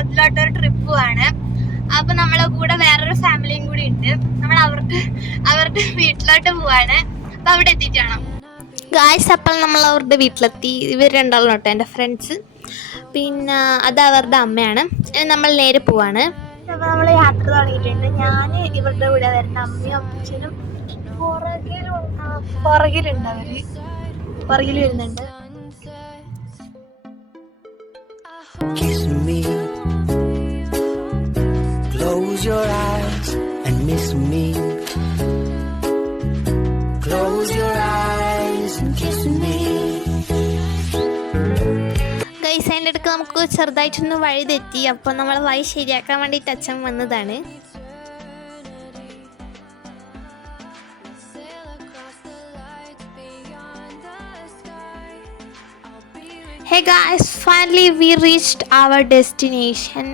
അതിലോട്ടൊരു trip പോവാണ്. അപ്പൊ നമ്മളെ കൂടെ വേറൊരു ഫാമിലിയും കൂടി ഉണ്ട്. നമ്മൾ അവരുടെ വീട്ടിലോട്ട് പോവാണ്. അപ്പൊ അവിടെ എത്തിയിട്ടാണ് ഗായ്സ്. അപ്പോൾ നമ്മൾ അവരുടെ വീട്ടിലെത്തി. ഇവർ രണ്ടാളും കേട്ടോ എൻ്റെ ഫ്രണ്ട്സ്. പിന്നെ അത് അവരുടെ അമ്മയാണ്. നമ്മൾ നേരെ പോവാണ്. അപ്പോൾ നമ്മൾ യാത്ര തുടങ്ങിയിട്ടുണ്ട്. ഞാൻ ഇവരുടെ കൂടെ വരുന്ന അമ്മയും അച്ഛനും പുറകിലുണ്ട്. പുറകിൽ വരുന്നുണ്ട്. Kiss me, close your eyes and miss me. Close your eyes and kiss me. Guys, അതിൻ്റെ അടുക്ക് നമുക്ക് ചെറുതായിട്ടൊന്ന് വഴി തെറ്റി. അപ്പോൾ നമ്മൾ വഴി ശരിയാക്കാൻ വേണ്ടിയിട്ട് അച്ഛൻ വന്നതാണ്. Hey guys, finally we reached our destination.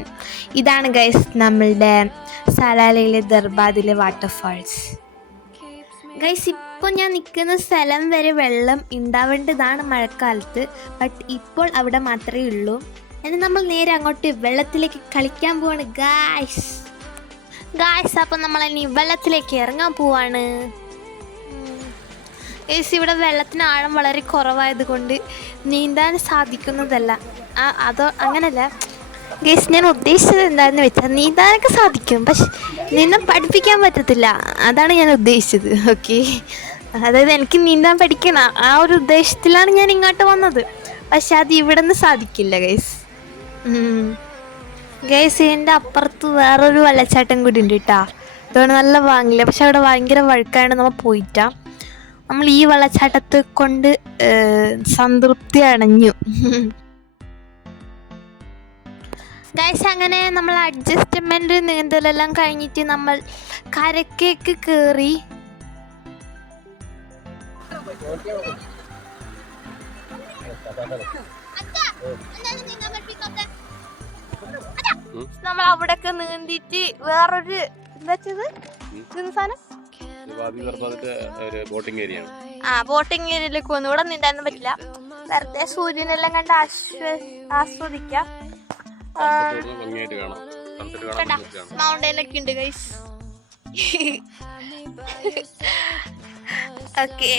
ഇതാണ് ഗൈസ് നമ്മളുടെ സലാലയിലെ ദർബാദിലെ വാട്ടർഫാൾസ്. ഗൈസ്, ഇപ്പോൾ ഞാൻ നിൽക്കുന്ന സ്ഥലം വരെ വെള്ളം ഉണ്ടാവേണ്ടതാണ് മഴക്കാലത്ത്. ബട്ട് ഇപ്പോൾ അവിടെ മാത്രമേ ഉള്ളൂ. എന്നിട്ട് നമ്മൾ നേരെ അങ്ങോട്ട് വെള്ളത്തിലേക്ക് കളിക്കാൻ പോവാണ് ഗൈസ്. അപ്പോൾ നമ്മൾ ഇനി വെള്ളത്തിലേക്ക് ഇറങ്ങാൻ പോവാണ്. ഗൈസ്, ഇവിടെ വെള്ളത്തിന് ആഴം വളരെ കുറവായത് കൊണ്ട് നീന്താൻ സാധിക്കുന്നതല്ല. അതോ അങ്ങനല്ല ഗൈസ്, ഞാൻ ഉദ്ദേശിച്ചത് എന്താണെന്ന് വെച്ചാൽ നീന്താനൊക്കെ സാധിക്കും, പക്ഷെ നീന്താൻ പഠിപ്പിക്കാൻ പറ്റത്തില്ല. അതാണ് ഞാൻ ഉദ്ദേശിച്ചത്. ഓക്കെ, അതായത് എനിക്ക് നീന്താൻ പഠിക്കണം ആ ഒരു ഉദ്ദേശത്തിലാണ് ഞാൻ ഇങ്ങോട്ട് വന്നത്. പക്ഷെ അത് ഇവിടെ നിന്ന് സാധിക്കില്ല ഗൈസ്. ഗൈസ്, ഇതിൻ്റെ അപ്പുറത്ത് വേറൊരു വെള്ളച്ചാട്ടം കൂടി ഉണ്ട് കേട്ടോ. അതുകൊണ്ട് നല്ല വാങ്ങില്ല, പക്ഷെ അവിടെ ഭയങ്കര വഴുക്കാണ്. നമ്മൾ പോയിട്ടാ നമ്മൾ ഈ വെള്ളച്ചാട്ടത്തെ കൊണ്ട് സംതൃപ്തി അടഞ്ഞു ഗൈസ്. അങ്ങനെ നമ്മൾ അഡ്ജസ്റ്റ്മെന്റ് നീന്തലെല്ലാം കഴിഞ്ഞിട്ട് നമ്മൾ കരക്കേക്ക് കയറി. നമ്മൾ അവിടെയൊക്കെ നീന്തിട്ട് വേറൊരു എന്താ സാധനം ബോട്ടിംഗ് ഏരിയയിലേക്ക് വന്നു. ഇവിടെ നീന്താനൊന്നും പറ്റില്ല. വെറുതെ സൂര്യനെല്ലാം കണ്ട് ആസ്വദിക്കാം. മൗണ്ടൈനൊക്കെ ഉണ്ട് ഗൈസ്. ഓക്കെ,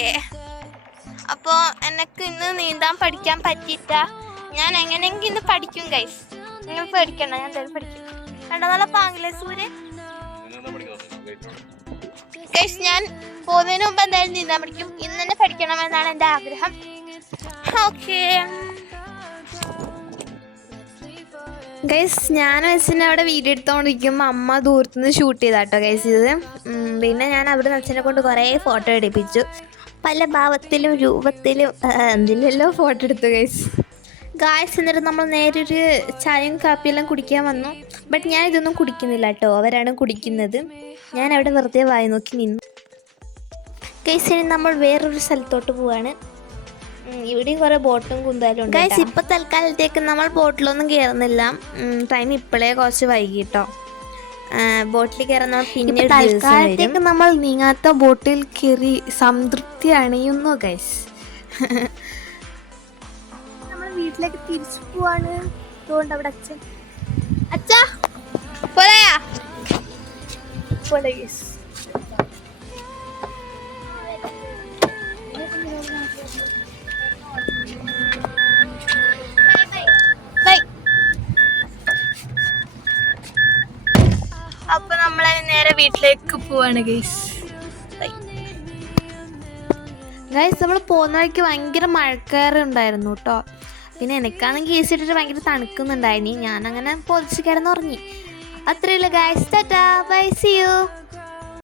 അപ്പൊ എനക്ക് ഇന്ന് നീന്താൻ പഠിക്കാൻ പറ്റിയിട്ട. ഞാൻ എങ്ങനെയെങ്കിലും ഇന്ന് പഠിക്കും ഗൈസ്. നിങ്ങൾ പേടിക്കണ്ട, ഞാൻ എന്തായാലും പഠിക്കും. കണ്ട നല്ല പാങ്ങില്ലേ സൂര്യൻ ഗൈസ്. ഞാൻ പോകുന്നതിന് മുമ്പ് എന്തായാലും നീന്താൻ പഠിക്കും. ഇന്ന് തന്നെ പഠിക്കണമെന്നാണ് എൻ്റെ ആഗ്രഹം. ഓക്കെ ഗൈസ്, ഞാൻ അച്ഛനെ അവിടെ വീഡിയോ എടുത്തോണ്ടിരിക്കുമ്പോൾ അമ്മ ദൂരത്തുനിന്ന് ഷൂട്ട് ചെയ്താട്ടോ ഗൈസ് ഇത്. പിന്നെ ഞാൻ അവിടെ നിന്ന് അച്ഛനെ കൊണ്ട് കുറേ ഫോട്ടോ എടുപ്പിച്ചു. പല ഭാവത്തിലും രൂപത്തിലും എന്തിലെല്ലോ ഫോട്ടോ എടുത്തു ഗൈസ്. എന്നിട്ട് നമ്മൾ നേരെ ഒരു ചായയും കാപ്പിയെല്ലാം കുടിക്കാൻ വന്നു. ബട്ട് ഞാൻ ഇതൊന്നും കുടിക്കുന്നില്ല കേട്ടോ, അവരാണ് കുടിക്കുന്നത്. ഞാൻ അവിടെ വെറുതെ വായി നോക്കി നിന്നു ഗൈസ്. ഇനി നമ്മൾ വേറൊരു സ്ഥലത്തോട്ട് പോവാണ്. ഇവിടെയും കുറേ ബോട്ടും കുന്താലും ഉണ്ട് ഗൈസ്. ഇപ്പം തൽക്കാലത്തേക്ക് നമ്മൾ ബോട്ടിലൊന്നും കയറുന്നില്ല. ടൈം ഇപ്പോഴേ കുറച്ച് വൈകിട്ടോ. ബോട്ടിൽ കയറുന്ന പിന്നെ തൽക്കാലത്തേക്ക് നമ്മൾ നീങ്ങാത്ത ബോട്ടിൽ കയറി സംതൃപ്തി അണിയുന്നു ഗൈസ്. നമ്മൾ വീട്ടിലേക്ക് തിരിച്ചു പോവാണ്. അതുകൊണ്ട് അവിടെ അച്ഛാ പോരാ പോലെ ഗൈസ്. അപ്പൊ നമ്മളെ നേരെ വീട്ടിലേക്ക് പോവാണ് ഗൈസ്. നമ്മൾ പോകുന്ന വഴിക്ക് ഭയങ്കര മഴക്കാറുണ്ടായിരുന്നു കേട്ടോ. പിന്നെ എനിക്കാണെങ്കിൽ കേസ് ഇട്ടിട്ട് ഭയങ്കര തണുക്കുന്നുണ്ടായിനി. ഞാനങ്ങനെ പൊതിച്ച് കിടന്നുറങ്ങി. അത്രയുള്ളൂ guys. Tata bye, see U.